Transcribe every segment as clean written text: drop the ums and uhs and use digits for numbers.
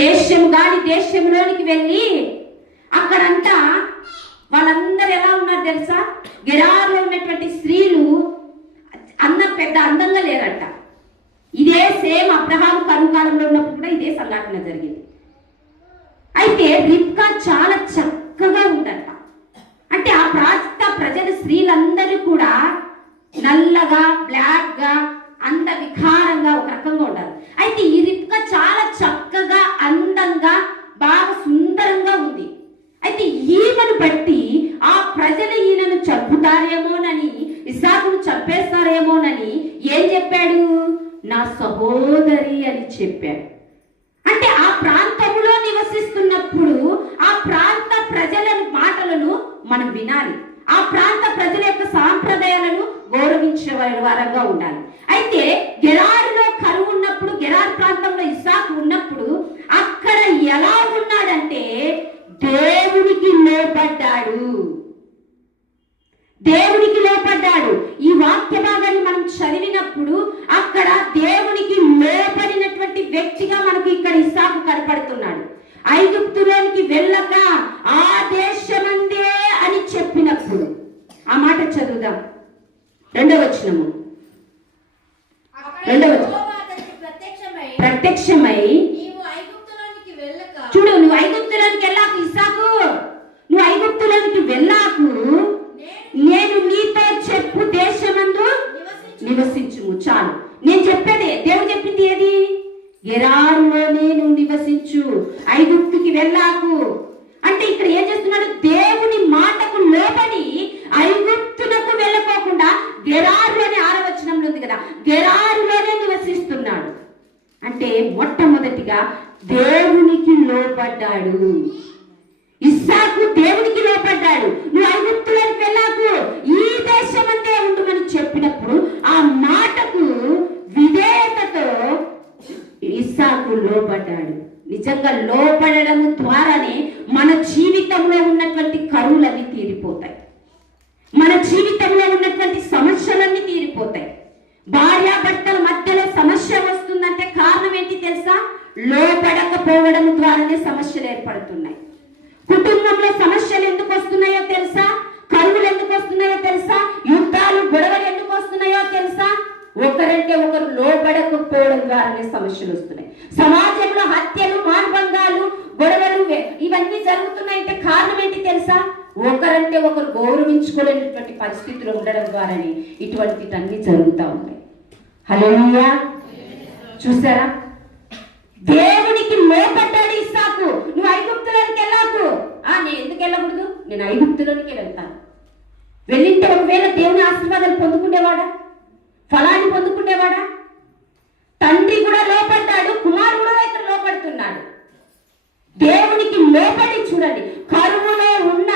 దేశము కాని దేశంలోనికి వెళ్ళి అక్కడంతా వాళ్ళందరూ ఎలా ఉన్నారు తెలుసా? గెరారులో ఉన్నటువంటి స్త్రీలు పెద్ద అందంగా లేరట. ఇదే సేమ్ అబ్రహాము కరుకాలంలో ఉన్నప్పుడు కూడా ఇదే సంఘటన జరిగింది. అయితే రిబ్కా చాలా చక్కగా ఉందట. అంటే ఆ ప్రాంత ప్రజల స్త్రీలందరూ కూడా నల్లగా, బ్లాక్ గా, అంత వికారంగా ఒక రకంగా ఉండాలి. అయితే ఈ రిబ్కా చాలా చక్కగా, అందంగా, బాగా సుందరంగా ఉంది. అయితే ఈమెను బట్టి ఆ ప్రజలు ఈయనను చంపుతారేమోనని, ఇస్సాకును చంపేస్తారేమోనని ఏం చెప్పాడు? నా సహోదరి అని చెప్పాడు. అంటే ఆ ప్రాంతంలో నివసిస్తున్నప్పుడు ఆ ప్రాంత ప్రజల మాటలను మనం వినాలి. ఆ ప్రాంత ప్రజల యొక్క సాంప్రదాయాలను గౌరవించే వారంగా ఉండాలి. అయితే గెరారులో కరువు ఉన్నప్పుడు, గెరారు ప్రాంతంలో ఇస్సాకు ఉన్నప్పుడు అక్కడ ఎలా ఉన్నాడంటే దేవునికి లోబడ్డాడు. దేవునికి లోబడ్డాడు. ఈ వాక్య భాగాన్ని మనం చదివినప్పుడు అక్కడ దేవునికి లోబడినటువంటి వ్యక్తిగా మనకు ఇక్కడ ఇస్సాకు కనపడుతున్నాడు. ఐగుప్తులోనికి వెళ్ళక ఆ దేశమందే అని చెప్పినప్పుడు ఆ మాట చదువుదాం. రెండవ వచనము. ప్రత్యక్షమై చూడు, నువ్వు ఐగుప్తులోనికి వెళ్ళాకు ఇస్సాకు, నువ్వు ఐగుప్తులోనికి వెళ్ళాకు, నేను నీతో చెప్పు దేశమందు నివసించుము. చాలు, నేను చెప్పేదే. దేవుడు చెప్పింది ఏది? గెరారులోనే నువ్వు నివసించు, ఐగుప్తుకి వెళ్ళాకు. అంటే ఇక్కడ ఏం చేస్తున్నాడు? దేవుని మాటకు లోబడి ఐగుప్తునకు వెళ్ళకోకుండా గెరారులోనే, 6వ వచనంలో ఉంది కదా, గెరారులోనే నివసిస్తున్నాడు. అంటే మొట్టమొదటిగా దేవునికి లోబడ్డాడు. ఇస్సాకు దేవునికి లోబడ్డాడు. నువ్వు ఐగుప్తులోకి వెళ్ళాకు, ఈ దేశం అంతే ఉండమని చెప్పినప్పుడు ఆ మాటకు విధేయతతో ఇస్సాకు లోబడ్డాడు. నిజంగా లోబడడం ద్వారానే మన జీవితంలో ఉన్నటువంటి కరువులన్నీ తీరిపోతాయి. మన జీవితంలో ఉన్నటువంటి సమస్యలన్నీ తీరిపోతాయి. భార్యాభర్తల మధ్యలో సమస్య వస్తుందంటే కారణం ఏంటి తెలుసా? లోబడకపోవడం ద్వారానే సమస్యలు ఏర్పడుతున్నాయి. కుటుంబంలో సమస్యలు ఎందుకు వస్తున్నాయో తెలుసా? కరువులు ఎందుకు వస్తున్నాయో తెలుసా? యుద్ధాలు, గొడవలు ఎందుకు వస్తున్నాయో తెలుసా? ఒకరంటే ఒకరు లోబడకపోవడం ద్వారానే సమస్యలు వస్తున్నాయి. సమాజంలో హత్యలు, మానభంగాలు, గొడవలు ఇవన్నీ జరుగుతున్నాయంటే కారణం ఏంటి తెలుసా? ఒకరంటే ఒకరు గౌరవించుకోలేనటువంటి పరిస్థితులు ఉండడం ద్వారానే ఇటువంటివన్నీ జరుగుతూ ఉంటాయి. హల్లెలూయా. చూసారా? దేవునికి లోబడ్డాడు ఇస్సాకు. నువ్వు ఐగుప్తులోనికి వెళ్ళాకు. నేను ఎందుకు వెళ్ళకూడదు? నేను ఐగుప్తులోనికి వెళ్తాను. వెళ్ళింటే ఒకవేళ దేవుని ఆశీర్వాదాలు పొందుకునేవాడా? ఫలాన్ని పొందుకునేవాడా? తండ్రి కూడా లోపడ్డాడు, కుమారుడు కూడా ఇక్కడ లోపడుతున్నాడు. దేవునికి లోపడి చూడండి, కరువులో ఉన్న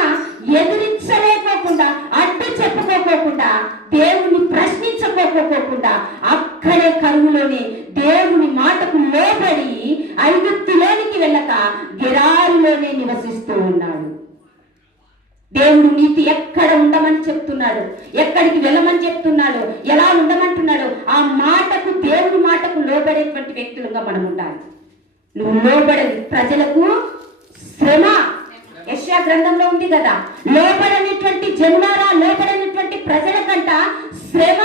ఎదిరించలేకోకుండా, అడ్డు చెప్పుకోకుండా, దేవుని ప్రశ్నించుకోకుండా అక్కడే కరువులోనే దేవుని మాటకు లోబడి ఐగుప్తులోనికి వెళ్ళక గెరారులోనే నివసిస్తూ ఉన్నాడు. దేవుడు నీకు ఎక్కడ ఉండమని చెప్తున్నాడు, ఎక్కడికి వెళ్ళమని చెప్తున్నాడు, ఎలా ఉండమంటున్నాడు, ఆ మాటకు, దేవుని మాటకు లోబడేటువంటి వ్యక్తులుగా మనం ఉండాలి. నువ్వు లోబడని ప్రజలకు శ్రమ, యెషయా గ్రంథంలో ఉంది కదా, లోబడనిటువంటి జనులారా, లోబడనిటువంటి ప్రజల కంట శ్రమ.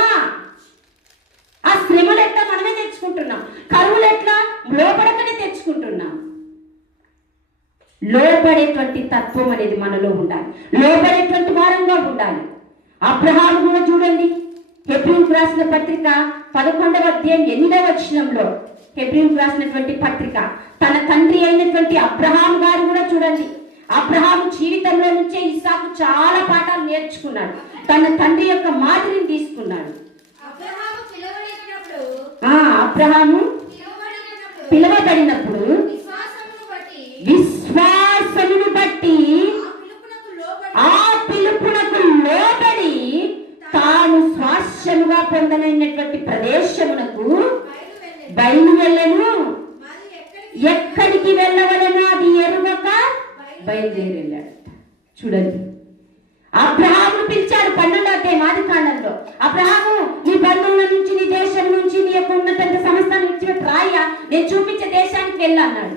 ఆ శ్రమలు ఎట్లా మనమే తెచ్చుకుంటున్నాం, కరువులు ఎట్లా లోబడకనే తెచ్చుకుంటున్నాం. లోబడేటువంటి తత్వం అనేది మనలో ఉండాలి, లోబడేటువంటి వారంగా ఉండాలి. అబ్రహాము కూడా చూడండి, హెబ్రీయులకు రాసిన పత్రిక 11వ అధ్యాయం 8వ వచనంలో, హెబ్రీయులకు రాసినటువంటి పత్రిక, తన తండ్రి అయినటువంటి అబ్రహాము గారు కూడా చూడండి, అబ్రహాము జీవితంలో నుంచే ఇస్సాకు చాలా పాఠాలు నేర్చుకున్నాడు. తన తండ్రి యొక్క మాదిరిని తీసుకున్నాడు. అబ్రహాము పిలువబడినప్పుడు విశ్వాసమును బట్టి ఆ పిలుపునకు లోబడి తాను స్వాస్యముగా పొందనైనటువంటి ప్రదేశమునకు బయలు వెళ్ళను. ఎక్కడికి వెళ్ళవలను అది ఎరుగక బయలుదేరి వెళ్ళాడు. చూడండి, అబ్రహాము పిలిచాడు 12వ అధ్యాయం ఆదికాండంలో, అబ్రహాము నీ బంధువుల నుంచి, నీ దేశం నుంచి, నీ యొక్క ఉన్నత సంస్థాన్ని విడిచిపెట్టి రాయ్యా, నేను చూపించే దేశానికి వెళ్ళన్నాడు.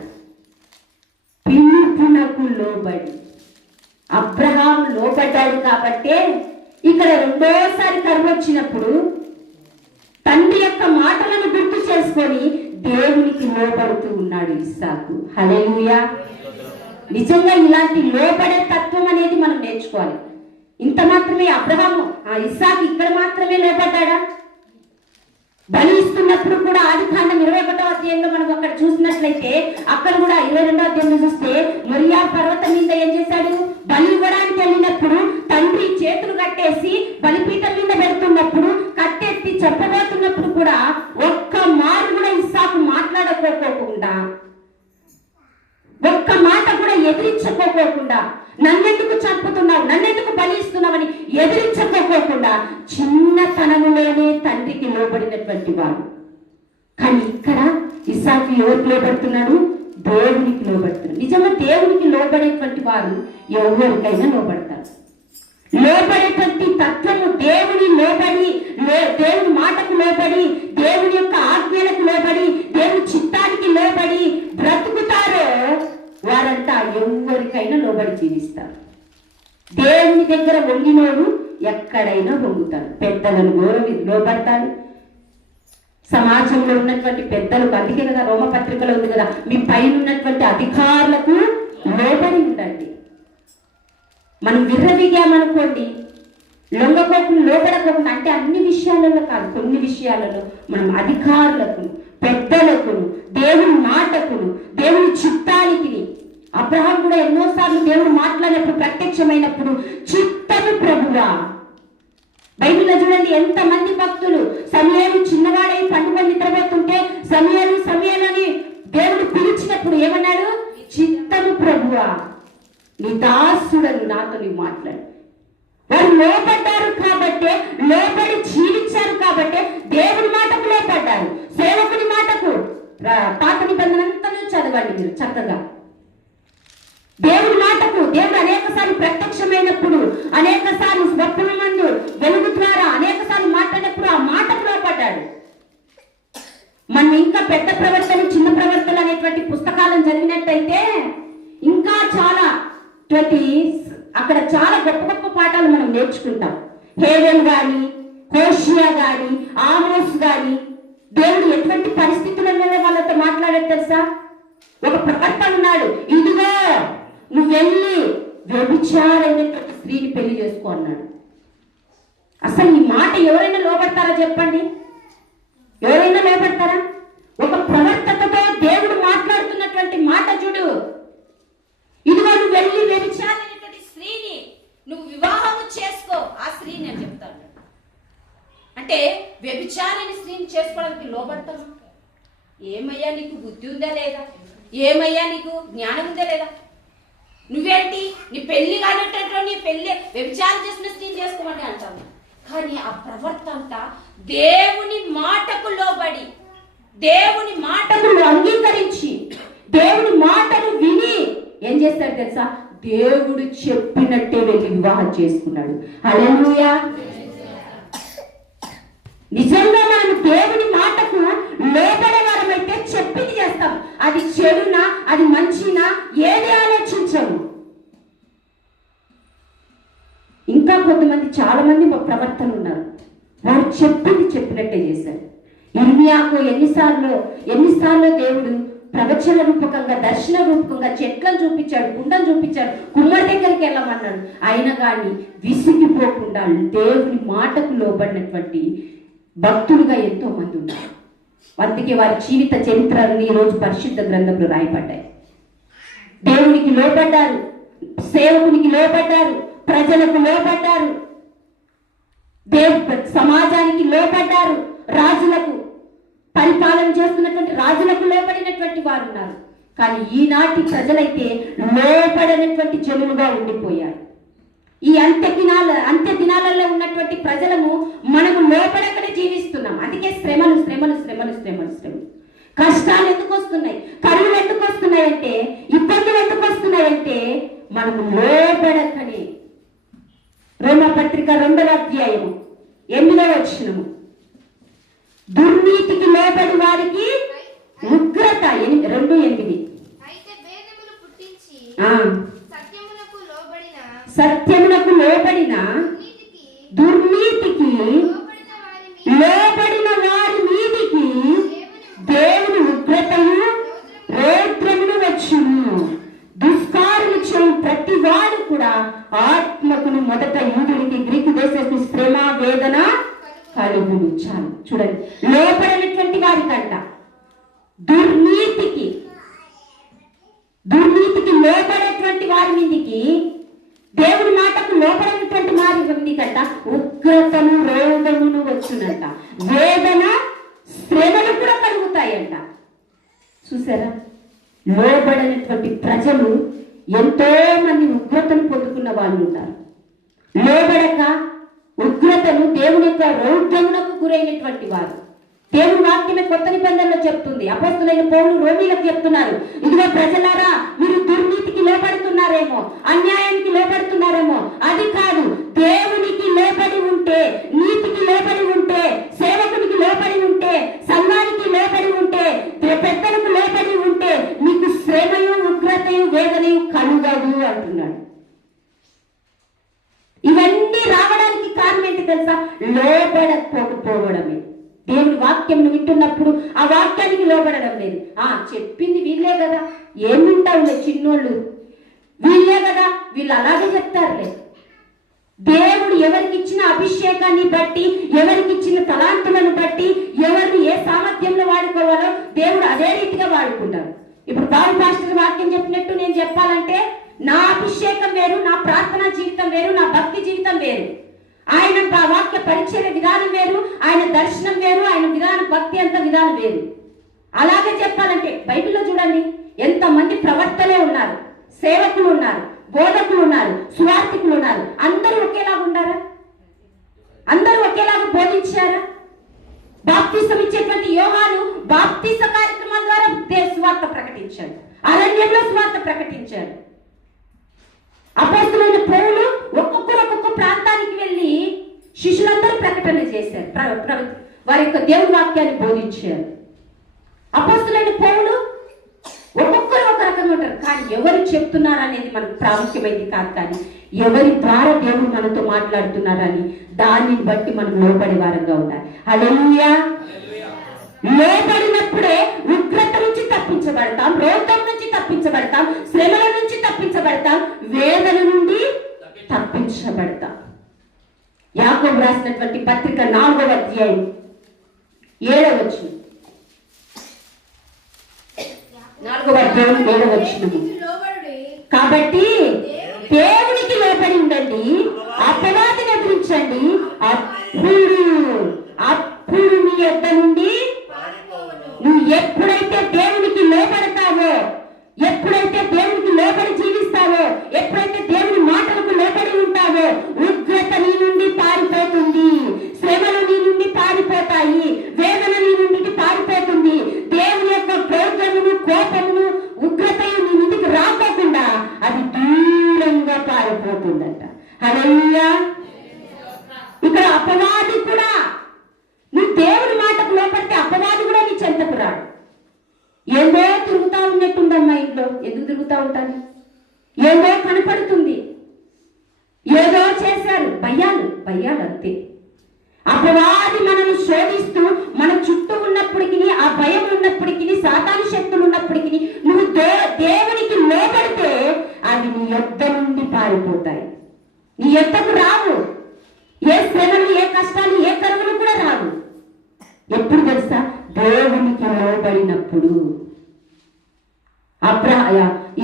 పిలుపునకు లోబడి. అబ్రహాం లోబడ్డాడు కాబట్టే ఇక్కడ రెండోసారి కరువు వచ్చినప్పుడు తండ్రి యొక్క మాటలను గుర్తు చేసుకొని దేవునికి లోబడుతూ ఉన్నాడు ఇస్సాకు. హల్లెలూయా. నిజంగా ఇలాంటి లోబడే తత్వం అనేది మనం నేర్చుకోవాలి. ఇంత మాత్రమే అబ్రహాము ఇస్సాకు ఇక్కడ మాత్రమే లోబడ్డాడా? బలి ఇస్తున్నప్పుడు కూడా ఆదికాండం 21వ అధ్యాయంలో మనం అక్కడ చూసినట్లయితే అక్కడ కూడా 22వ అధ్యాయంలో చూస్తే మొరియా పర్వతం మీద ఏం చేశాడు? బలి ఇవ్వడానికి వెళ్ళినప్పుడు తండ్రి చేతులు కట్టేసి బలిపీఠం మీద పెడుతున్నప్పుడు కట్టెత్తి చెప్పబోతున్నప్పుడు కూడా ఒక్క మారు కూడా ఇస్సాకు మాట్లాడుకోకుండా, ఒక్క మాట కూడా ఎదిరించుకోకుండా, నన్నెందుకు చంపుతున్నావు, నన్నెందుకు బలి ఇస్తున్నావని ఎదిరించుకోకుండా చిన్నతనములోనే తండ్రికి లోబడినటువంటి వాడు. కానీ ఇక్కడ ఇస్సాకు ఎవరికి లోబడుతున్నాడు? దేవునికి లోబడుతున్నాడు. నిజంగా దేవునికి లోబడేటువంటి వారు ఎవరికైనా లోబడతారు. లోబడేటువంటి తత్వము దేవుని లోబడి, దేవుని మాటకు లోబడి, దేవుని యొక్క ఆజ్ఞలకు లోబడి, దేవుని చిత్తానికి లోబడి బ్రతుకుతారో వారంతా ఎవరికైనా లోబడి జీవిస్తారు. దేవుని దగ్గర వంగినోడు ఎక్కడైనా వంగుతారు. పెద్దలను లోబడతారు. సమాజంలో ఉన్నటువంటి పెద్దలకు, అందుకే కదా రోమపత్రికలో ఉంది కదా, మీ పైన ఉన్నటువంటి అధికారులకు లోబడి ఉండండి. మనం విర్రవిగామనుకోండి, లొంగకోకుండా లోబడకోకుండా, అంటే అన్ని విషయాలలో కాదు, కొన్ని విషయాలలో మనం అధికారులకు, పెద్దలకు, దేవుని మాటకు, దేవుని చిత్తానికి. అబ్రహాం కూడా ఎన్నోసార్లు దేవుడు మాట్లాడినప్పుడు, ప్రత్యక్షమైనప్పుడు చిత్తము ప్రభువా. బైబిల్లో చూడండి ఎంతమంది భక్తులు, సమూయేలు చిన్నవాడై పండుగ నిద్రపోతుంటే సమూయేలు అని దేవుడు పిలిచినప్పుడు ఏమన్నాడు? చిత్తము ప్రభువా, నీ దాసుడను నాతో నీవు మాట్లాడు. వారు లోపడ్డారు కాబట్టే, లోపడి జీవించారు కాబట్టే దేవుని మాటకు లోపడ్డారు. సేవకుని మాటకు, పాత నిబంధన అంతా చదవండి మీరు చక్కగా. దేవుని మాటకు దేవుడు అనేకసార్లు ప్రత్యక్షమైనప్పుడు, అనేకసార్లు స్వప్నమందు వెలుగు ద్వారా అనేకసార్లు మాట్లాడినప్పుడు ఆ మాటకు లోపడ్డాడు. మనం ఇంకా పెద్ద ప్రవర్తన, చిన్న ప్రవర్తన అనేటువంటి పుస్తకాలను చదివినట్టయితే ఇంకా చాలా అక్కడ చాలా గొప్ప గొప్ప పాఠాలు మనం నేర్చుకుంటాం. హేవెల్ గాని, హోషియా గాని, ఆమోస్ గాని దేవుడు ఎటువంటి పరిస్థితులలో వాళ్ళతో మాట్లాడాడు తెలుసా? ఒక ప్రవక్త ఉన్నాడు, ఇదిగో నువ్వు వెళ్ళి వ్యభిచారైనటువంటి స్త్రీని పెళ్లి చేసుకో అన్నాడు. అసలు ఈ మాట ఎవరైనా లోపడతారా చెప్పండి? ఎవరైనా లోపడతారా? ఒక ప్రవర్తకతో దేవుడు మాట్లాడుతున్నటువంటి మాట చూడు. ఇదిగో నువ్వు వెళ్ళి వ్యభిచారైనటువంటి స్త్రీని నువ్వు వివాహము చేసుకో, ఆ స్త్రీని నేను చెప్తాను. అంటే వ్యభిచారైన స్త్రీని చేసుకోవడానికి లోబడతాను. ఏమయ్యా నీకు బుద్ధి ఉందా లేదా? ఏమయ్యా నీకు జ్ఞానం ఉందా లేదా? నువ్వేంటి నీ పెళ్లి కానట్టు నీ పెళ్లి వ్యభిచారం చేసిన స్త్రీని చేసుకోమంటే అంటావు. కానీ ఆ ప్రవర్త అంతా దేవుని మాటకు లోబడి, దేవుని మాటకు అంగీకరించి, దేవుని మాటలు విని ఏం చేస్తాడు తెలుసా? దేవుడు చెప్పినట్టే వెళ్ళి వివాహం చేసుకున్నాడు. హల్లెలూయా. నిజంగా మనం దేవుని మాటకు లోబడే వారమైతే చెప్పింది చేస్తాం. అది చెడునా, అది మంచినా ఏది ఆలోచించము. ఇంకా కొంతమంది, చాలా మంది ప్రవర్తన ఉన్నారు, వారు చెప్పింది చెప్పినట్టే చేశారు. ఇర్మియాకు ఎన్నిసార్లు దేవుడు ప్రవచన రూపకంగా, దర్శన రూపకంగా చెట్లను చూపించాడు, కుండను చూపించాడు, కుమ్మరి దగ్గరికి వెళ్ళమన్నాడు. అయినా కానీ విసిగిపోకుండా దేవుని మాటకు లోబడినటువంటి భక్తులుగా ఎంతో మంది ఉన్నారు. అందుకే వారి జీవిత చరిత్రలు ఈరోజు పరిశుద్ధ గ్రంథంలో రాయబడ్డాయి. దేవునికి లోబడ్డారు, సేవకునికి లోబడ్డారు, ప్రజలకు లోబడ్డారు, సమాజానికి లోబడ్డారు, రాజులకు, పరిపాలన చేస్తున్నటువంటి రాజులకు లోబడినటువంటి వారు ఉన్నారు. కానీ ఈనాటి ప్రజలైతే లోబడనటువంటి జనులుగా ఉండిపోయారు. ఈ అంత్య దినాలలో ఉన్నటువంటి ప్రజలను మనము లోపడకనే జీవిస్తున్నాం. అందుకే శ్రమలు శ్రమలు శ్రమలు శ్రమలు శ్రమలు. కష్టాలు ఎందుకు వస్తున్నాయి, కరువులు ఎందుకు వస్తున్నాయంటే, ఇబ్బందులు ఎందుకు వస్తున్నాయంటే మనము లోపడకనే. రోమపత్రిక 2వ అధ్యాయము 8వ వచనము, దుర్నీతికి లోబడి వారికి ఉగ్రత. 2:8 సత్యమునకు లోబడిన దుర్నీతికి లోబడిన వారి మీదికి దేవుని ఉగ్రతను రౌద్రమును వచ్చును. దుష్కార్యము చేయు ప్రతి వాడు కూడా ఆత్మకును మొదట యూదునికి గ్రీకు దేశకు శ్రమ వేదన కలుగును. చాలు చూడండి, లోపడినటువంటి వారికంట దుర్నీతికి లోపడేటువంటి వారి మీదికి, దేవుని మాటకు లోపడినటువంటి వారి మీదికంట ఉగ్రతను రోగమును వచ్చునంట, వేదన శ్రమలు కూడా కలుగుతాయంట. చూసారా, లోబడినటువంటి ప్రజలు ఎంతో మంది ఉగ్రతను పొందుకున్న వాళ్ళు ఉన్నారు. లోబడక ఉగ్రతను దేవుని యొక్క రౌద్రమునకు గురైనటువంటి వారు. దేవుని వాక్యమే కొత్త నిబంధనలో చెప్తుంది. అపొస్తలులైన పౌలు రోమీలకు చెప్తున్నారు, ఇదిగో ప్రజలారా, మీరు దుర్నీతికి లోపడుతున్నారేమో, అన్యాయానికి లోపడుతున్నారేమో, అది కాదు, దేవునికి లోబడి ఉంటే, నీతికి లోబడి ఉంటే, సేవకునికి లోబడి ఉంటే, సంఘానికి లోబడి ఉంటే, పెద్దలకు లోబడి ఉంటే మీకు శ్రమయు ఉగ్రతయు వేదనయు కలుగదు అంటున్నాడు. ఇవన్నీ రావడానికి కారణం ఏంటి తెలుసా? లోబడకపోవడమే. దేవుని వాక్యం వింటున్నప్పుడు ఆ వాక్యానికి లోబడడం లేదు. చెప్పింది వీళ్ళే కదా, ఏం వింటావులే చిన్నోళ్ళు, వీళ్ళే కదా, వీళ్ళు అలాగే చెప్తారులే. దేవుడు ఎవరికి ఇచ్చిన అభిషేకాన్ని బట్టి, ఎవరికి ఇచ్చిన తలాంతులను బట్టి, ఎవరిని ఏ సామర్థ్యంలో వాడుకోవాలో దేవుడు అదే రీతిగా వాడుకుంటారు. ఇప్పుడు బాబు పాస్టర్ వాక్యం చెప్పినట్టు నేను చెప్పాలంటే నా అభిషేకం వేరు, నా ప్రార్థనా జీవితం వేరు, నా భక్తి జీవితం వేరు. ఆయన వాక్య పరిచయ విధానం వేరు, ఆయన దర్శనం వేరు, ఆయన విధానం భక్తి అంత విధానం వేరు. అలాగే చెప్పాలంటే బైబిల్లో చూడండి, ఎంతమంది ప్రవర్తలే ఉన్నారు, సేవకులు ఉన్నారు, బోధకులు ఉన్నారు, సువార్థికులు ఉన్నారు. అందరూ ఒకేలాగా ఉండారా? అందరూ ఒకేలాగా బోధించారా? బాప్తిసం ఇచ్చేటువంటి యోహాను బాప్తిస కార్యక్రమం ద్వారా సువార్త ప్రకటించాడు, అరణ్యంలో సువార్త ప్రకటించాడు. అపొస్తలులైన పౌలు ఒక్కొక్క ప్రాంతానికి వెళ్ళి శిష్యులందరూ ప్రకటన చేశారు, వారి యొక్క దేవుని వాక్యాన్ని బోధించారు. అపొస్తలులైన పౌలు ఒక్కొక్కరు ఒక రకంగా ఉంటారు, కానీ ఎవరు చెప్తున్నారు అనేది మనకు ప్రాముఖ్యమైనది కాదు, కానీ ఎవరి ద్వారా దేవుడు మనతో మాట్లాడుతున్నారని దాన్ని బట్టి మనం లోబడి వారంగా ఉండాలి. హల్లెలూయా. లోబడినప్పుడే ఉగ్రత నుంచి తప్పించబడతాం, రోగం నుంచి తప్పించబడతాం, శ్రమల నుంచి తప్పించబడతాం, వేదన నుండి తప్పించబడతాం. యాకోబు రాసినటువంటి పత్రిక 4వ అధ్యాయం 7వ వచనం, 4వ అధ్యాయం 7వ వచనము. కాబట్టి దేవునికి లోబడి ఉండండి, అపవాదిని ఎదిరించండి, అప్పుడు మీ యొద్ద నుండి నువ్వు ఎప్పుడైతే దేవునికి లోబడతావో, ఎప్పుడైతే దేవునికి లోబడి జీవిస్తావో, ఎప్పుడైతే దేవుని మాటలకు లోబడి ఉంటావో, ఉగ్రత నీ నుండి పారిపోతుంది, శ్రమలు నీ నుండి పారిపోతాయి, వేదన నీ నుండి పారిపోతుంది. దేవుని యొక్క క్రోధమును, కోపమును, ఉగ్రతయు నీ నుండికి రాకోకుండా అది దూరంగా పారిపోతుందట. హల్లెలూయా. ఇక్కడ అపవాది కూడా, నువ్వు దేవుని మాటకు లోపడితే అపవాది కూడా నీ చెంతకు రాడు. ఏదో తిరుగుతా ఉన్నట్టుందమ్మా ఇంట్లో, ఎందుకు తిరుగుతా ఉంటాను, ఏదో కనపడుతుంది, ఏదో చేశారు, భయాలు అంతే. అపవాది మనల్ని శోధిస్తూ మన చుట్టూ ఉన్నప్పటికీ, ఆ భయం ఉన్నప్పటికీ, సాతాను శక్తులు ఉన్నప్పటికీ, నువ్వు దేవునికి లోబడితే అవి నీ యొద్ద నుండి పారిపోతాయి, నీ యొద్దకు రావు. ఏ శ్రమలు, ఏ కష్టాలు, ఏ కరువులు కూడా రావు. ఎప్పుడు తెలుసా? దేవునికి లోబడినప్పుడు.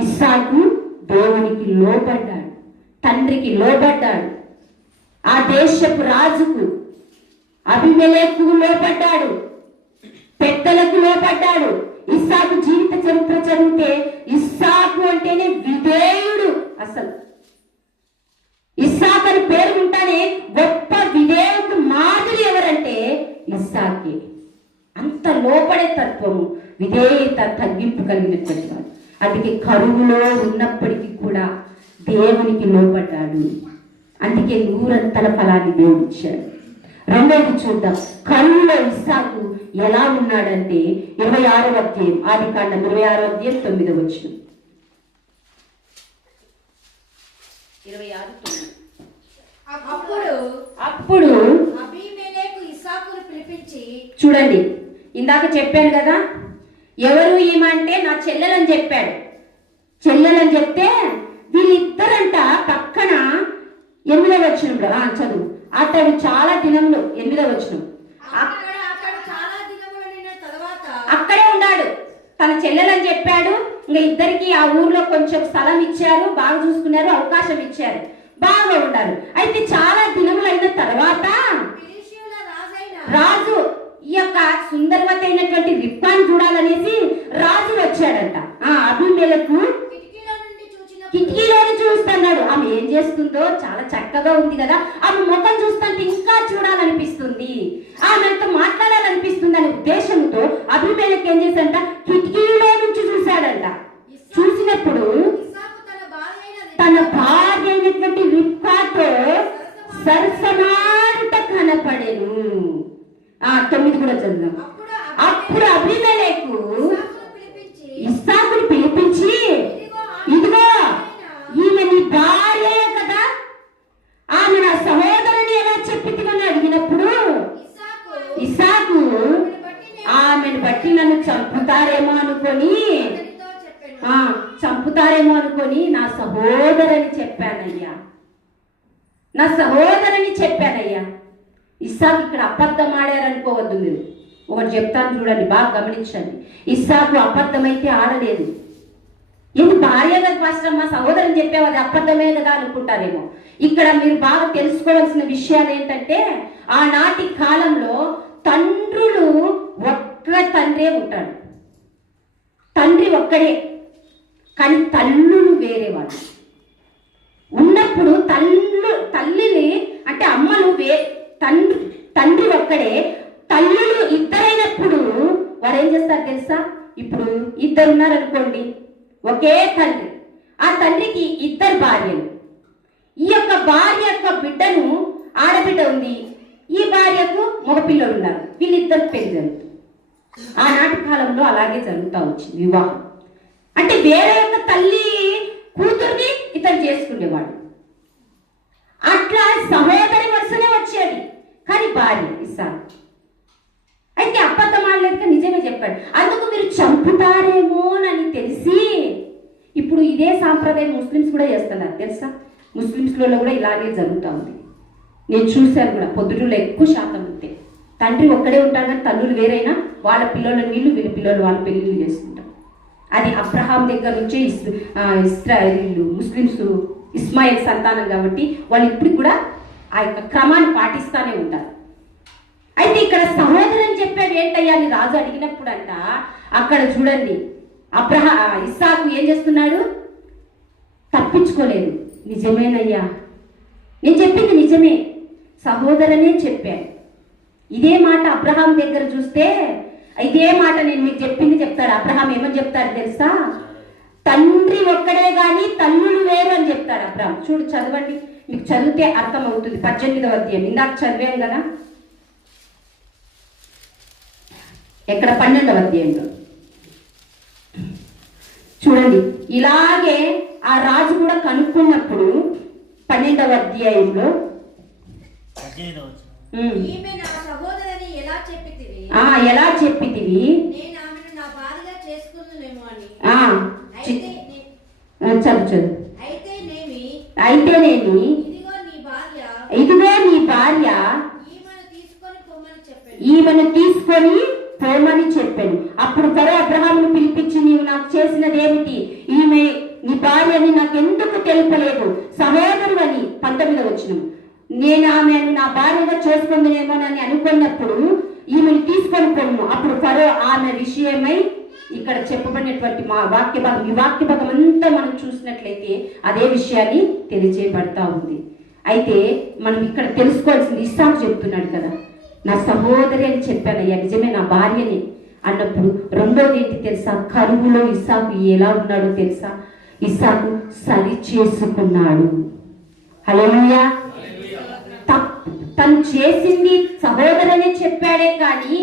ఇస్సాకు దేవునికి లోబడ్డాడు, తండ్రికి లోబడ్డాడు, ఆ దేశపు రాజుకు అబీమెలెకుకు లోబడ్డాడు, పెద్దలకు లోబడ్డాడు. ఇస్సాకు జీవిత చరిత్ర చదివితే ఇస్సాకు అంటేనే విధేయుడు. అసలు ఇస్సాకు అని పేరు ఉంటానే గొప్ప విధేయుడు మాదిరి ఎవరంటే ఇస్సాకే. అంత లోపడే తత్వము, విధేయత, తగ్గింపు కలిగినటువంటి వాడు. అందుకే కరువులో ఉన్నప్పటికీ కూడా దేవునికి లోబడ్డాడు, అందుకే 100 ఫలాన్ని దేవుడు ఇచ్చాడు. రెండోది చూద్దాం, కరువులో ఇస్సాకు ఎలా ఉన్నాడంటే 26వ అధ్యాయం, ఆదికాండం 26వ అధ్యాయం 9వ వచనం. 26:9. అప్పుడు అబీమెలెకు ఇస్సాకును పిలిపించి, చూడండి, ఇందాక చెప్పాను కదా, ఎవరు ఈమె అంటే నా చెల్లెలని చెప్పాడు. చెల్లెలని చెప్తే వీళ్ళిద్దరంట పక్కన 8వ వచనంలో చదువు. అతడు చాలా దినములు 8వ వచనం అక్కడే ఉన్నాడు. తన చెల్లెలని చెప్పాడు. ఇంకా ఇద్దరికి ఆ ఊర్లో కొంచెం స్థలం ఇచ్చారు, బాగా చూసుకున్నారు, అవకాశం ఇచ్చారు, బాగా ఉన్నారు. అయితే చాలా దినములు అయిన తర్వాత రాజు ఈ యొక్క సుందరవతి అయినటువంటి రిప్కాను చూడాలనేసి రాజు వచ్చాడంట. అబీమెలెకు కిటికీలోని చూస్తున్నాడు. ఆమె ఏం చేస్తుందో చాలా చక్కగా ఉంది కదా, ఆమె ముఖం చూస్తుంటే ఇంకా చూడాలనిపిస్తుంది, ఆమెతో మాట్లాడాలనిపిస్తుంది అనే ఉద్దేశంతో అబీమెలెకు ఏం చేశాడంట, కిటికీలో నుంచి చూశాడంట. చూసినప్పుడు తన భార్య అయినటువంటి రిబ్కాతో సరసమాడుట కనపడెను. 9 కూడా చదువుదాం. అప్పుడు అబీమెలెకు ఇస్సాకుని పిలిపించి, ఇదిగో ఈమె నీ భార్యే కదా, ఆమె నా సహోదరుని ఎలా చెప్పితివని అడిగినప్పుడు ఇస్సాకు ఆమెను బట్టి నన్ను చంపుతారేమో అనుకొని నా సహోదరుని చెప్పానయ్యా, నా సహోదరుని చెప్పానయ్యా. ఇస్సాకు ఇక్కడ అబద్ధం ఆడారనుకోవద్దు మీరు. ఒకటి చెప్తాను చూడండి, బాగా గమనించండి. ఇస్సాకు అబద్ధమైతే ఆడలేదు. ఎందుకు భార్య కదా ఫస్ట్ మా సహోదరుని చెప్పావు, అది అబద్ధమే కదా అనుకుంటారేమో. ఇక్కడ మీరు బాగా తెలుసుకోవాల్సిన విషయాలు ఏంటంటే, ఆనాటి కాలంలో తండ్రులు ఒక్క తండ్రే ఉంటాడు, తండ్రి ఒక్కడే, కానీ తల్లులు వేరే వాళ్ళు ఉన్నప్పుడు తల్లిని అంటే అమ్మలు తండ్రి ఒక్కడే, తల్లులు ఇద్దరైనప్పుడు వారు ఏం చేస్తారు తెలుసా? ఇప్పుడు ఇద్దరు ఉన్నారనుకోండి, ఒకే తండ్రి, ఆ తండ్రికి 2 భార్యలు. ఈ యొక్క భార్య యొక్క బిడ్డను, ఆడబిడ్డ ఉంది, ఈ భార్యకు మగపిల్లలు ఉన్నారు, వీళ్ళిద్దరు పెళ్లి జరుగుతుంది. ఆనాటి కాలంలో అలాగే జరుగుతూ వచ్చింది వివాహం. అంటే వేరే యొక్క తల్లి కూతుర్ని ఇతను చేసుకునేవాడు. అట్లా సహోదరి వరుసనే వచ్చేది, కానీ భార్య ఇస్సాకు. అయితే అబద్ధం ఆడలేదుగా నిజమే చెప్పాడు. అందుకు మీరు చంపుతారేమోనని తెలిసి, ఇప్పుడు ఇదే సాంప్రదాయం ముస్లిమ్స్ కూడా చేస్తున్నారు తెలుసా. ముస్లిమ్స్లలో కూడా ఇలాగే జరుగుతూ ఉంది. నేను చూశాను కూడా, పొద్దుటూళ్ళో ఎక్కువ శాతం ఉంటే తండ్రి ఒక్కడే ఉంటారు, కానీ తల్లులు వేరైనా వాళ్ళ పిల్లలను వీళ్ళు, వీళ్ళ పిల్లలు వాళ్ళ పెళ్ళిళ్ళు చేసుకుంటారు. అది అబ్రహాం దగ్గర నుంచే ఇస్రాయేలీలు ముస్లిమ్స్ ఇస్మాయిల్ సంతానం కాబట్టి వాళ్ళు ఇప్పుడు కూడా ఆ యొక్క క్రమాన్ని పాటిస్తూనే ఉంటారు. అయితే ఇక్కడ సహోదరుని చెప్పేది ఏంటయ్యా అని రాజు అడిగినప్పుడు అంట, అక్కడ చూడండి, ఇస్సాకు ఏం చేస్తున్నాడు? తప్పించుకోలేదు. నిజమేనయ్యా, నేను చెప్పింది నిజమే, సహోదరనే చెప్పాను. ఇదే మాట అబ్రహాం దగ్గర చూస్తే, ఇదే మాట నేను మీకు చెప్పింది చెప్తాడు. అబ్రహాం ఏమని చెప్తాడు తెలుసా? తండ్రి ఒక్కడే గాని తల్లులు వేరు అని చెప్తాడు అబ్రహాం. చూడు, చదవండి, మీకు చదివితే అర్థం అవుతుంది. 18వ అధ్యాయం ఇందాక చదివాం కదా, ఎక్కడ 12వ అధ్యాయంలో చూడండి. ఇలాగే ఆ రాజు కూడా కనుక్కున్నప్పుడు 12వ అధ్యాయంలో ఎలా చెప్పితివి, చదువు. అయితేనేమి ఇదిగో నీ భార్య ఈమెను తీసుకొని పోమని చెప్పాను. అప్పుడు ఫరో అబ్రహామును పిలిపించి, నీవు నాకు చేసినది ఏమిటి? ఈమె నీ భార్యని నాకెందుకు తెలుపలేదు? సహోదరు అని 19వ వచనం. నేను ఆమెను నా భార్యగా చేసుకుందేమోనని అనుకున్నప్పుడు ఈమెను తీసుకొని పోను. అప్పుడు ఫరో ఆమె విషయమై ఇక్కడ చెప్పబడినటువంటి మా వాక్య భాగం, ఈ వాక్య భాగం అంతా మనం చూసినట్లయితే అదే విషయాన్ని తెలియజేయబడతా ఉంది. అయితే మనం ఇక్కడ తెలుసుకోవాల్సింది, ఇస్సాకు చెప్తున్నాడు కదా, నా సహోదరి అని చెప్పానయ్యా, నిజమే నా భార్యని అన్నప్పుడు రెండోది ఏంటి తెలుసా? కరువులో ఇస్సాకు ఎలా ఉన్నాడో తెలుసా? ఇస్సాకు సరి చేసుకున్నాడు. హల్లెలూయా. తను చేసింది సహోదరనే చెప్పాడే కానీ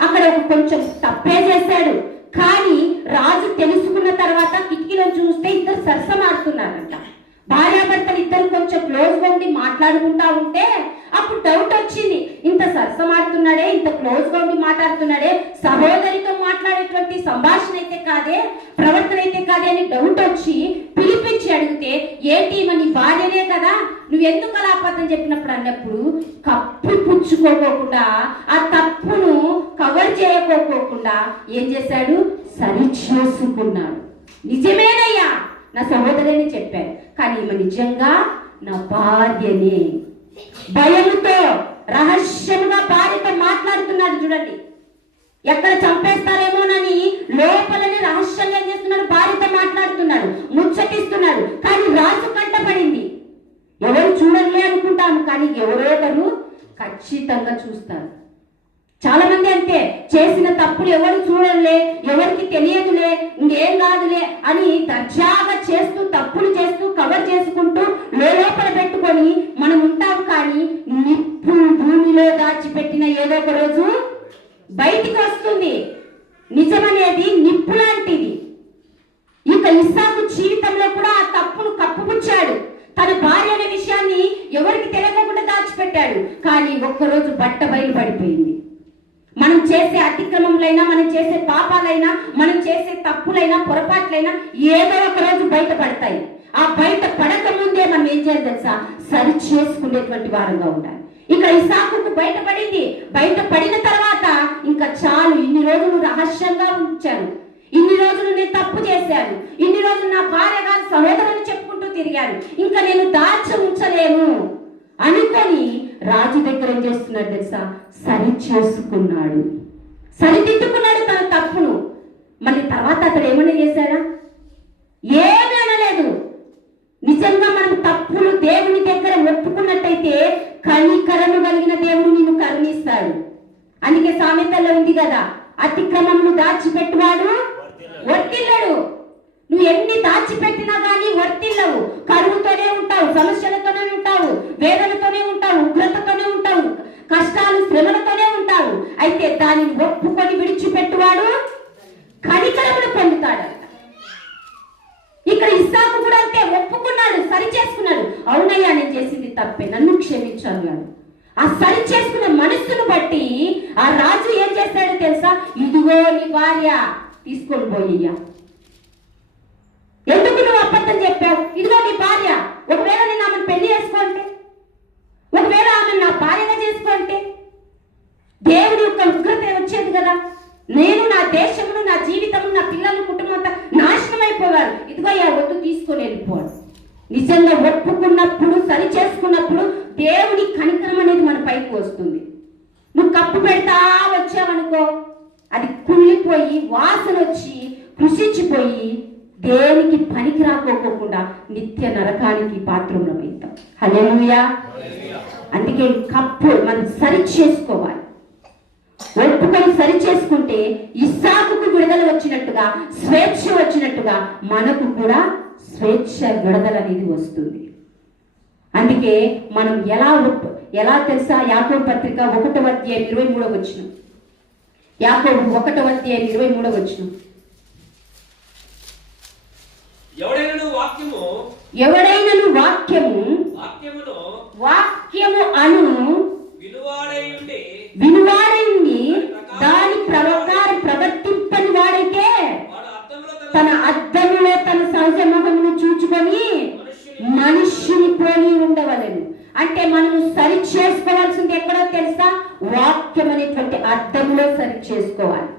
అక్కడ కొంచెం తప్పే చేశాడు. కానీ రాజు తెలుసుకున్న తర్వాత కిటికీలో చూస్తే ఇద్దరు సరసమాడుతున్నారంట. భార్యాభర్తలు ఇద్దరు కొంచెం క్లోజ్గా ఉండి మాట్లాడుకుంటా ఉంటే అప్పుడు డౌట్ వచ్చింది, ఇంత సరసమాడుతున్నాడే, ఇంత క్లోజ్గా ఉండి మాట్లాడుతున్నాడే, సహోదరితో మాట్లాడేటువంటి సంభాషణ అయితే కాదే, ప్రవర్తన అయితే కాదే అని డౌట్ వచ్చి పిలిపించి అడిగితే, ఏంటి నీ భార్యనే కదా, నువ్వు ఎందుకు అలా అబద్ధం చెప్పినప్పుడు అన్నప్పుడు కప్పు పుచ్చుకోకుండా, ఆ తప్పును కవర్ చేయకోకుండా ఏం చేశాడు, సరి చేసుకున్నాడు. నిజమేనయ్యా, నా సహోదరిని చెప్పాను, కానీ ఈమె నిజంగా నా భార్యనే. భయముతో రహస్యముగా భార్యతో మాట్లాడుతున్నాడు. చూడండి, ఎక్కడ చంపేస్తారేమోనని లోపలని రహస్యంగా ఏం చేస్తున్నాడు, భార్యతో మాట్లాడుతున్నాడు, ముచ్చటిస్తున్నాడు. కానీ రాజు కంటపడింది. ఎవరు చూడలే అనుకుంటాము, కానీ ఎవరో ఒకరు ఖచ్చితంగా చూస్తారు. చాలా మంది అంతే, చేసిన తప్పులు ఎవరు చూడలే, ఎవరికి తెలియదులే, ఇంకేం కాదులే అని దర్జాగా చేస్తూ, తప్పులు చేస్తూ, కవర్ చేసుకుంటూ లోపల పెట్టుకొని మనం ఉంటాం. కానీ నిప్పు భూమిలో దాచిపెట్టిన ఏదో ఒక రోజు బయటికి వస్తుంది. నిజమనేది నిప్పు లాంటిది. ఇక ఇస్సాకు జీవితంలో కూడా ఆ తప్పును కప్పుపుచ్చాడు. తన భార్య అనే విషయాన్ని ఎవరికి తెలియకుండా దాచిపెట్టాడు. కానీ ఒక్కరోజు బట్ట బయలుపడిపోయింది. మనం చేసే అతిక్రమంలైనా, మనం చేసే పాపాలైనా, మనం చేసే తప్పులైనా, పొరపాట్లైనా ఏదో ఒక రోజు బయటపడతాయి. ఆ బయట పడక ముందే మనం ఏం చేయాలి తెలుసా, సరి చేసుకునేటువంటి వారంగా ఉండాలి. ఇక్కడ ఇస్సాకుకు బయటపడింది. బయటపడిన తర్వాత ఇంకా చాలు, ఇన్ని రోజులు రహస్యంగా ఉంచాను, ఇన్ని రోజులు నేను తప్పు చేశాను, ఇన్ని రోజులు నా భార్య కాదు సహోదరుని చెప్పుకుంటూ తిరిగాను, ఇంకా నేను దాచి ఉంచలేను అనుకొని రాజు దగ్గర ఏం చేస్తున్నాడు తెలుసా, సరి చేసుకున్నాడు, సరిదిద్దుకున్నాడు తన తప్పును. మళ్ళీ తర్వాత అతడు ఏమన్నా చేశాడా, ఏమీ అనలేదు. నిజంగా మనం తప్పులు దేవుని దగ్గర ఒప్పుకున్నట్టయితే కనికరము కలిగిన దేవుడు నిన్ను కరుణిస్తాడు. అందుకే సామెతల్లో ఉంది కదా, అతిక్రమమును దాచిపెట్టువాడు వర్తిల్లడు. నువ్వు ఎన్ని దాచిపెట్టినా కానీ వర్తిల్లవు. కరువుతోనే ఉంటావు, సమస్యలతోనే ఉంటావు, వేదనతోనే ఉంటావు, ఉగ్రతతోనే ఉంటావు, కష్టాలు శ్రమలతోనే ఉంటావు. అయితే దానిని ఒప్పుకొని విడిచిపెట్టువాడు కనికరమును పొందుతాడు. ఇక్కడ ఇస్సాకు కూడా అంతే, ఒప్పుకున్నాడు, సరి చేసుకున్నాడు. అవునయ్యా, నేను చేసింది తప్పే, నన్ను క్షమించాను. ఆ సరి చేసుకున్న మనస్సును బట్టి ఆ రాజు ఏం చేస్తాడో తెలుసా, ఇదిగో నీ భార్య, తీసుకొని పోయ్యా. ఎందుకు నువ్వు అబద్ధం చెప్పావు, ఇదిగో నీ భార్య. ఒకవేళ నేను ఆమెను పెళ్లి చేసుకుంటే, ఒకవేళ ఆమెను నా భార్యగా చేసుకుంటే దేవుడి యొక్క ఉగ్రత వచ్చేది కదా. నేను, నా దేశమును, నా జీవితము, నా పిల్లల కుటుంబం అంతా నాశనం అయిపోయారు. ఇదిగో వద్దు, తీసుకొని వెళ్ళిపోవాలి. నిజంగా ఒప్పుకున్నప్పుడు, సరి చేసుకున్నప్పుడు దేవుడి కనికరం అనేది మన పైకి వస్తుంది. నువ్వు కప్పు పెడతా వచ్చావనుకో, అది కుళ్ళిపోయి వాసన వచ్చి కృషించిపోయి దేవునికి పనికి రాకోకుండా నిత్య నరకానికి పాత్రమైతాం. హల్లెలూయా. అందుకే కప్పు మనం సరి చేసుకోవాలి. ఒప్పుకొని సరి చేసుకుంటే ఇస్సాకుకు విడుదల వచ్చినట్టుగా, స్వేచ్ఛ వచ్చినట్టుగా మనకు కూడా స్వేచ్ఛ, విడుదల అనేది వస్తుంది. అందుకే మనం ఎలా తెలుసా, యాకోబు పత్రిక 1వ అధ్యాయం 23వ వచనం. యాకోబు 1వ అధ్యాయం 23వ వచనం. ఎవడైనను వాక్యము అను వినువాడైంది దాని ప్రకారం ప్రవర్తింపని వాడైతే తన అద్దములో తన సహజ ముఖమును చూచుకొని మనిషిని పోలి ఉండవలెను. అంటే మనము సరి చేసుకోవాల్సింది ఎక్కడో తెలుసా, వాక్యం అనేటువంటి అద్దములో సరి చేసుకోవాలి.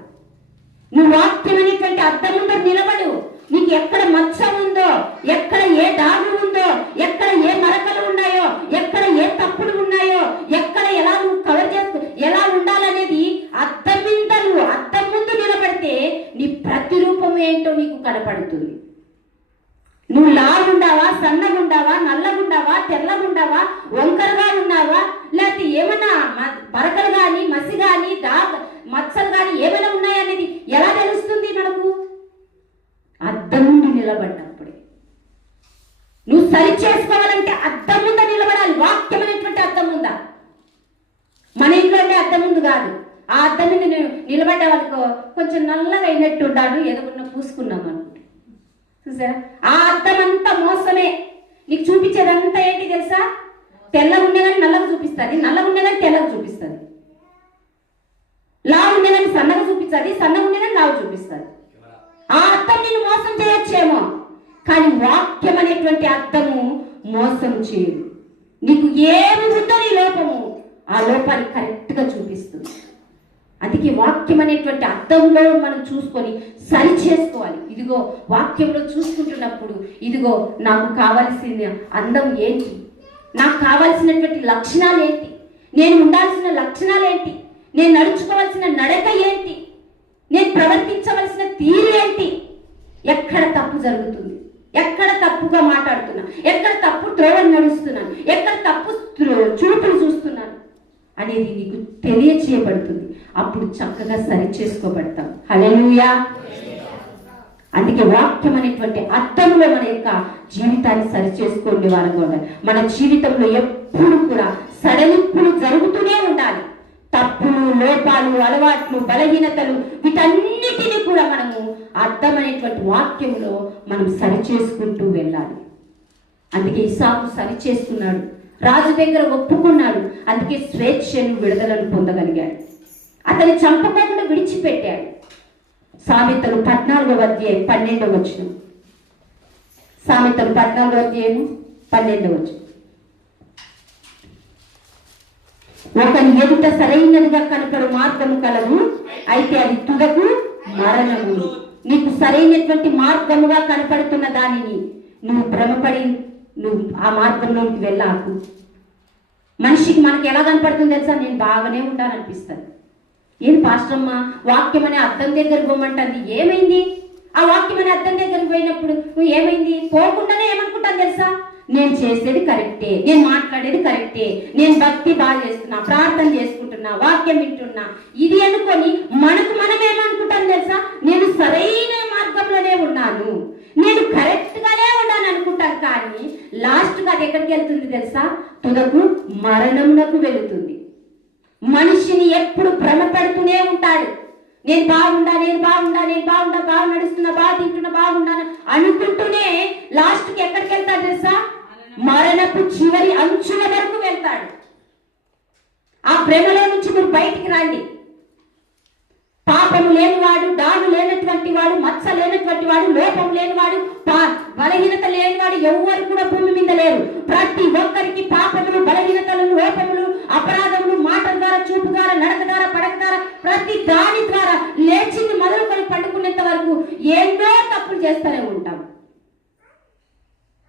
నువ్వు వాక్యం అనేటువంటి అద్దం ముందు నిలబడు. నీకు ఎక్కడ మచ్చ ఉందో, ఎక్కడ ఏ దాగు ఉందో, ఎక్కడ ఏ మరకలు ఉన్నాయో, ఎక్కడ ఏ తప్పులు ఉన్నాయో, ఎక్కడ ఎలా నువ్వు కవర్ చేసుకో, ఎలా ఉండాలనేది అద్దం మీద నువ్వు అద్దం ముందు నిలబడితే నీ ప్రతిరూపం ఏంటో నీకు కనపడుతుంది. నువ్వు లాగుండావా, సన్నగుండావా, నల్లగుండావా, తెల్లగుండావా, వంకరగా ఉన్నావా, లేకపోతే ఏమన్నా మరకలు కానీ, మసి కానీ, మచ్చలు కానీ ఏమైనా ఉన్నాయనేది ఎలా తెలుస్తుంది మనకు? అద్దం ముందు నిలబడినప్పుడే. నువ్వు సరి చేసుకోవాలంటే అద్దం ముందు నిలబడాలి. వాక్యం అనేటువంటి అద్దం ముందా, మన ఇంట్లో ఉండే అద్దం ముందు కాదు. ఆ అద్దం మీద నిలబడ్డా వాళ్ళకు కొంచెం నల్లగా అయినట్టు ఉండాడు, ఏదో పూసుకున్నాం అనుకుంటే చూసారా, ఆ అద్దం అంతా మోసమే. నీకు చూపించేదంతా ఏంటి తెలుసా? తెల్లగా ఉండేదని నల్లగా చూపిస్తుంది, నల్లగా ఉండేదని తెల్లగా చూపిస్తుంది, లావు ఉండేదని సన్నగా చూపిస్తుంది, సన్నగా ఉండేదని లావు చూపిస్తుంది. ఆ అర్థం నిన్ను మోసం చేయొచ్చేమో, కానీ వాక్యం అనేటువంటి అర్థము మోసం చేయదు. నీకు ఏమి ఉందో నీ లోపము, ఆ లోపాన్ని కరెక్ట్గా చూపిస్తుంది. అందుకే వాక్యం అనేటువంటి అర్థంలో మనం చూసుకొని సరి చేసుకోవాలి. ఇదిగో వాక్యంలో చూసుకుంటున్నప్పుడు ఇదిగో నాకు కావాల్సిన అందం ఏంటి, నాకు కావాల్సినటువంటి లక్షణాలు ఏంటి, నేను ఉండాల్సిన లక్షణాలు ఏంటి, నేను నడుచుకోవాల్సిన నడక ఏంటి, నేను ప్రవర్తించవలసిన తీరు ఏంటి, ఎక్కడ తప్పు జరుగుతుంది, ఎక్కడ తప్పుగా మాట్లాడుతున్నా, ఎక్కడ తప్పు త్రోవని నడుస్తున్నాను, ఎక్కడ తప్పు చూపులు చూస్తున్నాను అనేది నీకు తెలియచేయబడుతుంది. అప్పుడు చక్కగా సరి చేసుకోబడతాం. హల్లెలూయా. అందుకే వాక్యం అనేటువంటి అర్థంలో మన యొక్క జీవితాన్ని సరి చేసుకోండి వారంగా ఉండాలి. మన జీవితంలో ఎప్పుడు కూడా సడలింపులు జరుగుతూనే ఉండాలి. తప్పులు, లోపాలు, అలవాట్లు, బలహీనతలు వీటన్నిటినీ కూడా మనము అర్థమైనటువంటి వాక్యంలో మనం సరి చేసుకుంటూ వెళ్ళాలి. అందుకే ఇస్సాకు సరి చేసుకున్నాడు, రాజు దగ్గర ఒప్పుకున్నాడు. అందుకే స్వేచ్ఛను, విడుదలను పొందగలిగాడు. అతన్ని చంపకుండా విడిచిపెట్టాడు. సామెతలు 14వ అధ్యాయం 12వ వచనం. సామెతలు 14వ అధ్యాయం 12వ వచనం. ఒకని ఎదుట సరైనదిగా కనపడు మార్గము కలవు, అయితే అది తుదకు మరణము. నీకు సరైనటువంటి మార్గముగా కనపడుతున్న దానిని నువ్వు భ్రమపడి నువ్వు ఆ మార్గంలోకి వెళ్ళాకు. మనిషికి మనకి ఎలా కనపడుతుంది తెలుసా? నేను బాగానే ఉంటాననిపిస్తుంది. ఏం పాస్టమ్మ వాక్యం అనే అర్థం దగ్గర పోమంటుంది, ఏమైంది? ఆ వాక్యం అనే అర్థం దగ్గరికి పోయినప్పుడు నువ్వు ఏమైంది? పోకుండానే ఏమనుకుంటాను తెలుసా? నేను చేసేది కరెక్టే, నేను మాట్లాడేది కరెక్టే, నేను భక్తి బాగా చేస్తున్నా, ప్రార్థన చేసుకుంటున్నా, వాక్యం వింటున్నా, ఇది అనుకొని మనకు మనం ఏమనుకుంటాం తెలుసా? నేను సరైన మార్గంలోనే ఉన్నాను, నేను కరెక్ట్ గానే ఉన్నాను అనుకుంటాను. కానీ లాస్ట్ గా అది ఎక్కడికి వెళ్తుంది తెలుసా? తుదకు మరణమునకు వెళుతుంది. మనిషిని ఎప్పుడు భ్రమ పెడుతూనే ఉంటాడు. నేను బాగుండా, నేను బాగుండా, నేను బాగుండా, బాగా నడుస్తున్నా, బాగా తింటున్నా, బాగుండాను అనుకుంటూనే లాస్ట్కి ఎక్కడికి వెళ్తాడు తెలుసా? మరణపు చివరి అంచుల వరకు వెళ్తాడు. ఆ భ్రమలో నుంచి మీరు బయటికి రండి. పాపము లేనివాడు, డాలు లేనటువంటి వాడు, మచ్చ లేనటువంటి వాడు, లోపం లేనివాడు, బలహీనత లేనివాడు ఎవరు కూడా భూమి మీద లేరు. ప్రతి ఒక్కరికి పాపములు, బలహీనతలు, లోపములు, అపరాధములు, మాట ద్వారా, చూపు ద్వారా, నడక ద్వారా, పడక ద్వారా, ప్రతి దాని ద్వారా లేచింది మొదలుకొని పండుకునేంత వరకు ఎన్నో తప్పులు చేస్తూనే ఉంటాం.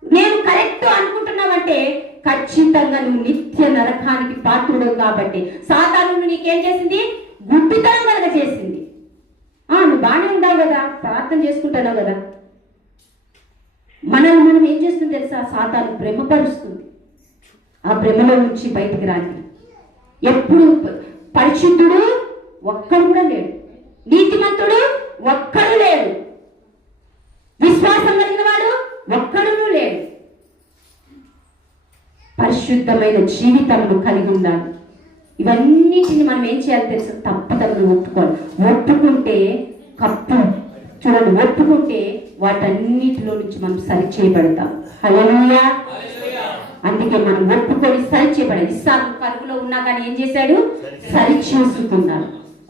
నేను కరెక్ట్ అనుకుంటున్నావంటే ఖచ్చితంగా నువ్వు నిత్య నరకానికి పాత్రుడు. కాబట్టి సాతాను నీకేం చేసింది? గుడ్డితనం కనుక చేసింది. నువ్వు బాగానే ఉంటావు కదా, ప్రార్థన చేసుకుంటున్నావు కదా. మనం ఏం చేస్తుంది తెలుసా? సాతాను భ్రమపరుస్తుంది. ఆ భ్రమలో నుంచి బయటికి రాండి. ఎప్పుడు పరిశుద్ధుడు ఒక్కడు కూడా లేడు, నీతిమంతుడు ఒక్కడు లేడు, విశ్వాసం కలిగిన వాడు ఒక్కడు లేడు. పరిశుద్ధమైన జీవితమును కలిగి ఉండాలి. ఇవన్నిటిని మనం ఏం చేయాలి తెలుసు? తప్పదలను ఒప్పుకోవాలి. ఒప్పుకుంటే కప్పు చూడండి, ఒప్పుకుంటే వాటన్నిటిలో నుంచి మనం సరి చేయబడతాం. హల్లెలూయా. అందుకే మనం ఒప్పుకొని సరి చేయబడాలి. ఇస్సాకు కరువులో ఉన్నా కానీ ఏం చేశాడు? సరి చేసుకున్నాడు.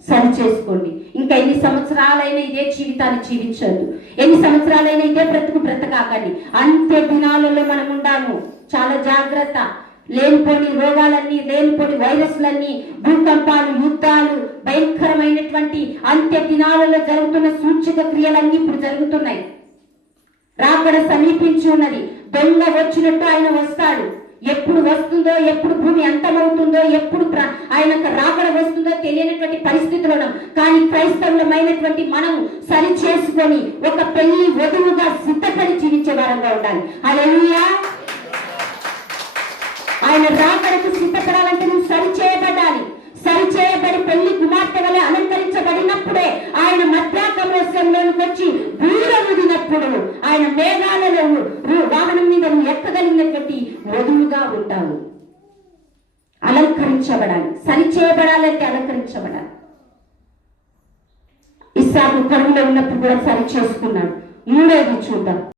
సరి చేసుకోండి. ఇంకా ఎన్ని సంవత్సరాలైనా ఇదే జీవితాన్ని జీవించద్దు, ఎన్ని సంవత్సరాలైనా ఇదే బ్రతకాకండి. అంత్య దినాలలో మనం ఉండాము. చాలా జాగ్రత్త. లేనిపోని రోగాలన్నీ, లేనిపోని వైరస్లన్నీ, భూకంపాలు, యుద్ధాలు, భయంకరమైనటువంటి అంత్య దినాలలో జరుగుతున్న సూచక క్రియలన్నీ ఇప్పుడు జరుగుతున్నాయి. రాకడ సమీపించి ఉన్నది. దొంగ వచ్చినట్టు ఆయన వస్తాడు. ఎప్పుడు వస్తుందో, ఎప్పుడు భూమి అంతమవుతుందో, ఎప్పుడు ఆయన రాకడ వస్తుందో తెలియనటువంటి పరిస్థితులు ఉన్నాం. కానీ క్రైస్తవులమైనటువంటి మనం సరి చేసుకొని ఒక పెళ్లి వధువుగా సిద్ధపడి జీవించే వారంగా ఉండాలి. హల్లెలూయా. ఆయన రాకడకు సిద్ధపడాలంటే నువ్వు సరి చేయబడాలి. సరి చేయబడి పెళ్లి కుమార్తె వలె అలంకరించబడినప్పుడే ఆయన మధ్యాకాశంలోనికి వచ్చి బూరముదినప్పుడు ఆయన మేఘాలలో వాహనం మీద నువ్వు ఎక్కగలిగినటువంటి వధువుగా ఉంటావు. అలంకరించబడాలి. సరి చేయబడాలంటే అలంకరించబడాలి. ఇస్సాకు కరువులో ఉన్నప్పుడు కూడా సరి చేసుకున్నాడు. మూడోది చూద్దాం.